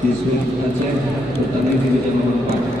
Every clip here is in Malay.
Yusuf Aceh bertanding di bidang nomor 4.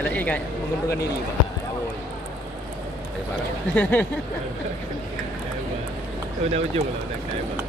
LA kan mengundurkan diri Pak. Saya parah. Udah ujung lah dah kayak Pak.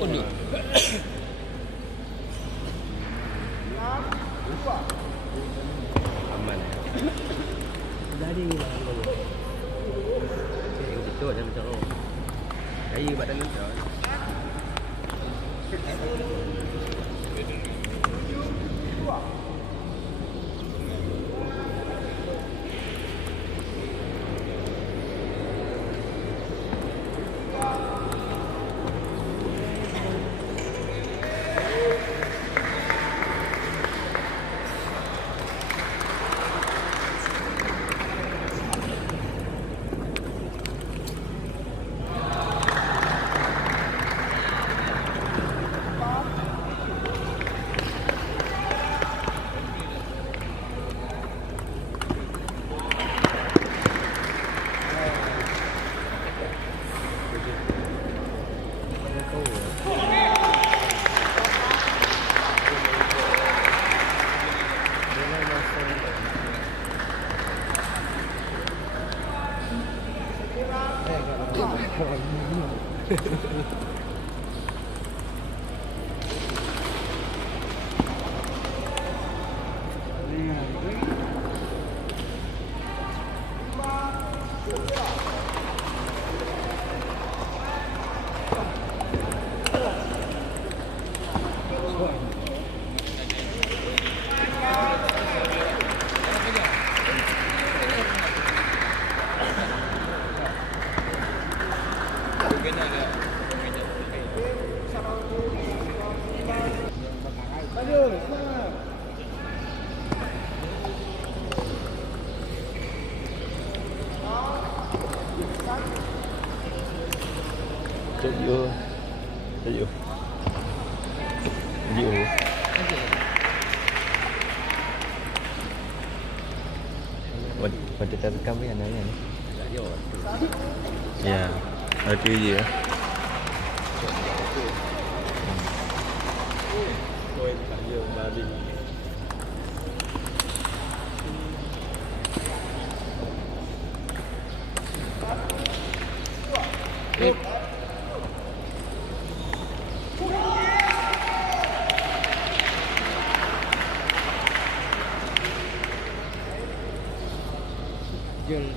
Unik. Aman. Jadi lah. Itu aja macam tu. Air badan ni. Video. Macam tak rekam ni anaknya ni. Ya, ada je. Tôi phải nhiều gia đình. Dương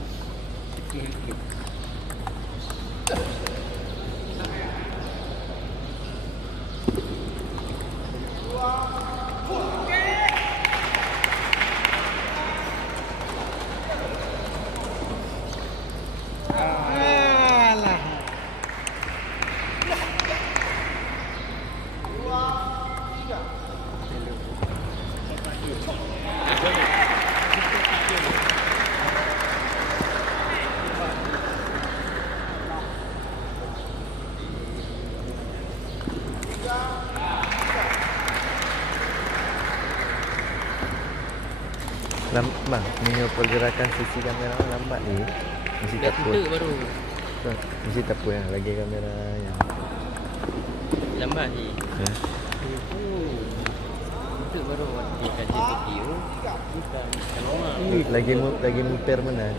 Lambat, punya pergerakan sisi kamera lambat ni. Mesti tak apa. baru. Mesti tak apa yang lagi kamera yang Lambat ni. ya. Itu baru dia kaji video. Bukan lama. Lagi muter mana?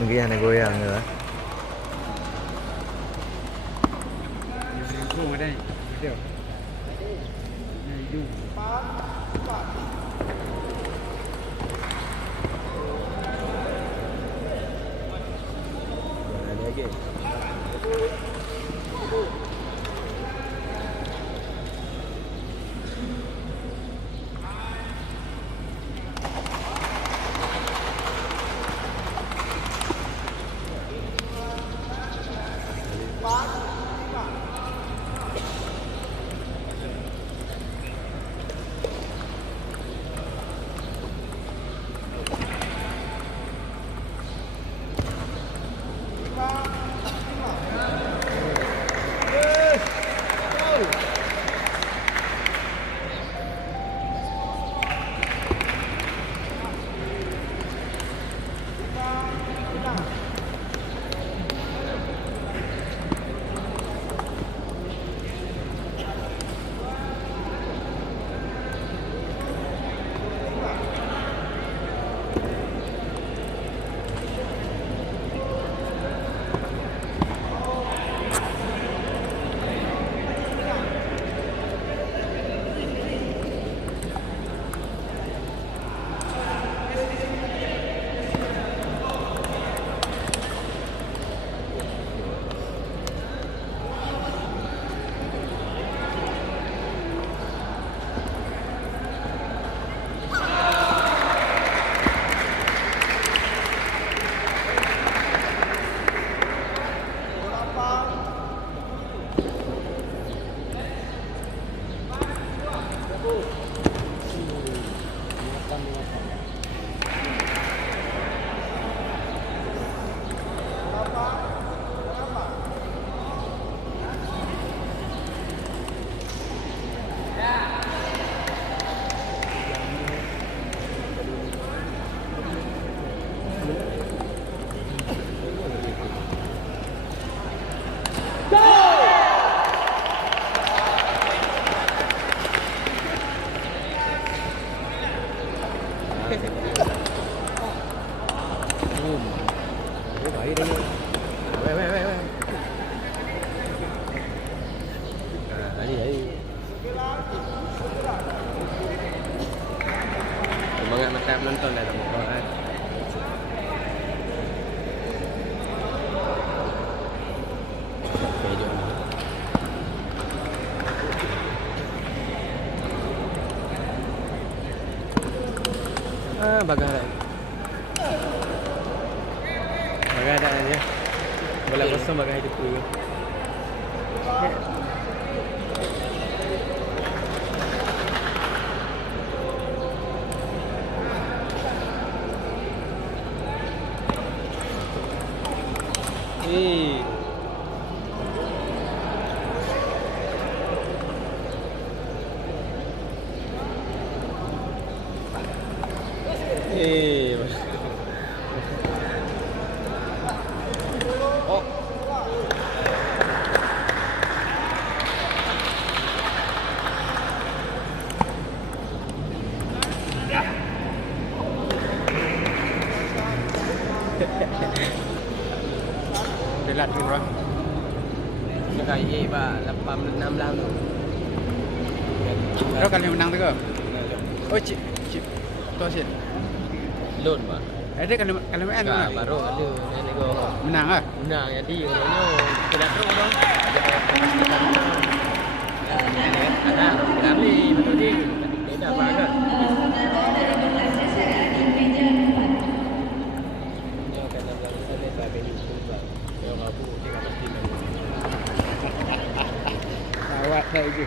Mungkin yang nak goyang ke lah. Vô ở đây. Video. Này Ada lagi. Wait. Hari. Semangat makan penonton dah nampak kan. Okay, jom. Bagas dah. Bagas dah dia. Bola kosong bagas hidup tu. Oh. Belat ni bro. Kaya ba 8-16 tu. Berapa kali menang tu ke? Oh, cip. Tu asyik. Loan ba? Ada kali main Ka mana? baru ada nego. Menang ah. Menang jadi orangnya tidak tahu bang. Ada kali betul ni. Beda banget. Awak dah itu.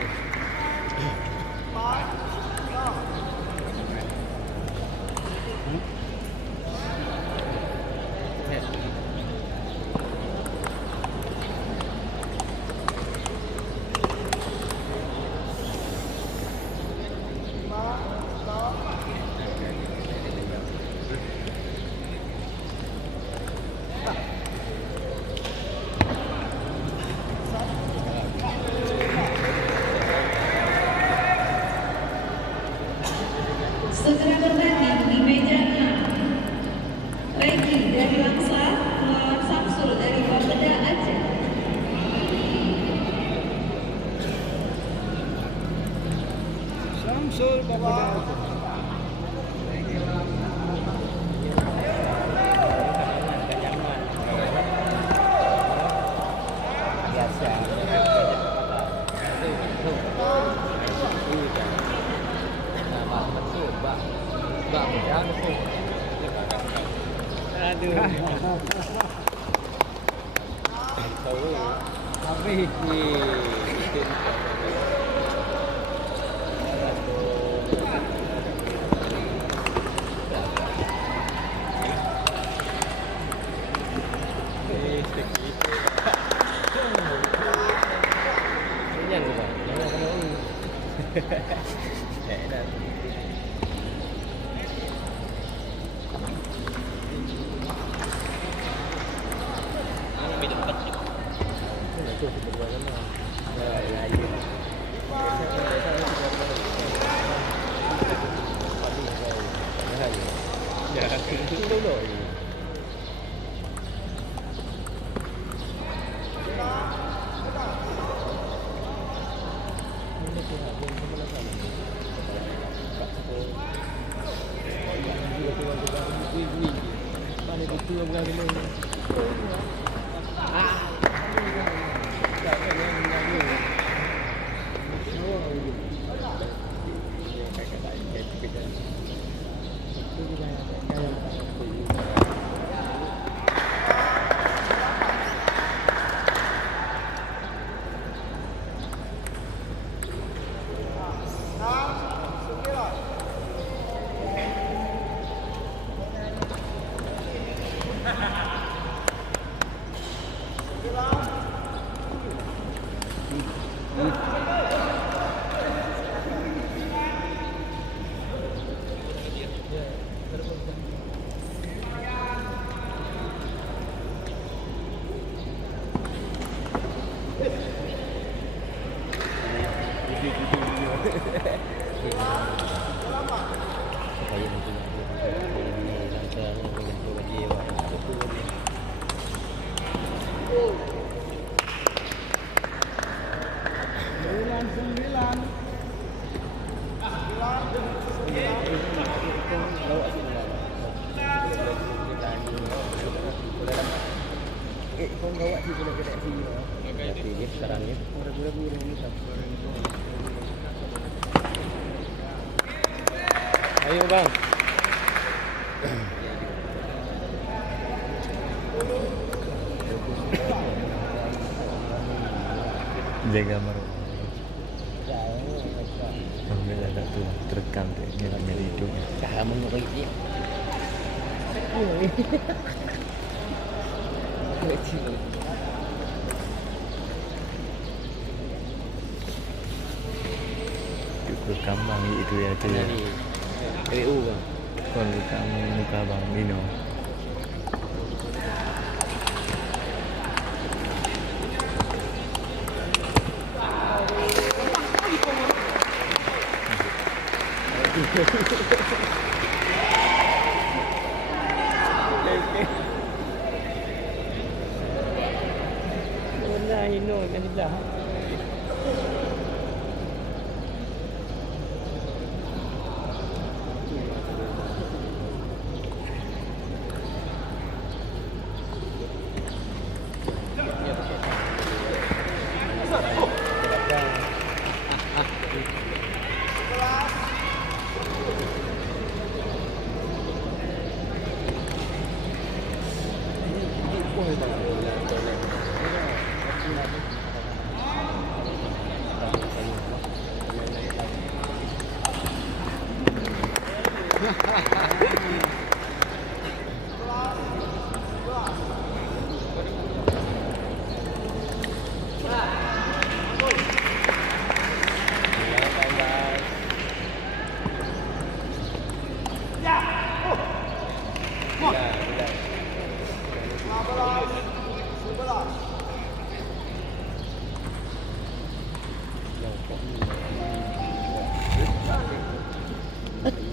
Segera bertanding di meja 6. Regi dari Langsa melawan Samsul dari Bapeda Aceh. Samsul Bapeda Aceh. Aduh. Tahu. Habis. kau bawa si boleh kedai sini. Tapi dia sekarang ni. Ragu-ragu ni tak. Ayo bang. Jaga marah. Sambil ada tu terekam tu nyala-nyala hidupnya. Dah mengorek dia. Itu kambang itu ya tu ya. KU bang. Kon rekam muka bang Nino. Nah, Hino kan dah.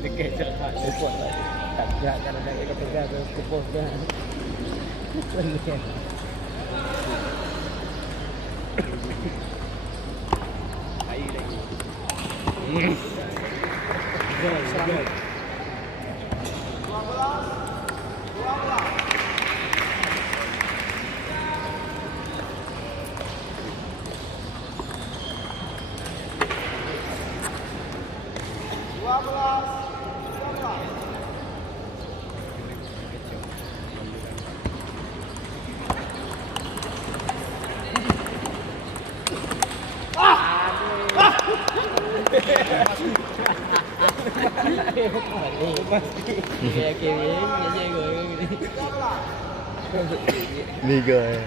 Dekat cepat report tak jahat kan ada kat pegang ke pos dah. Air lagi. Selamat. Liga ya.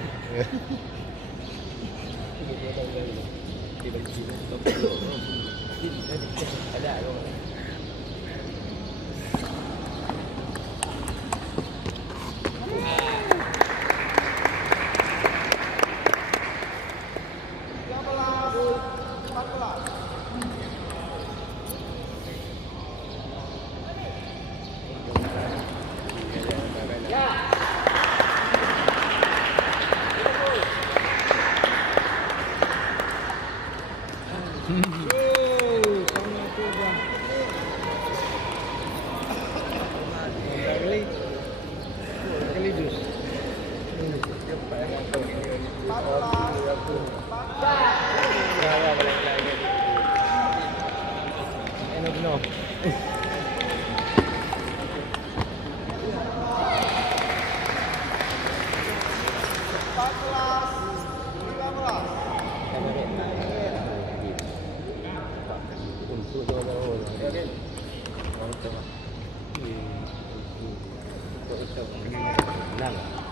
Untuk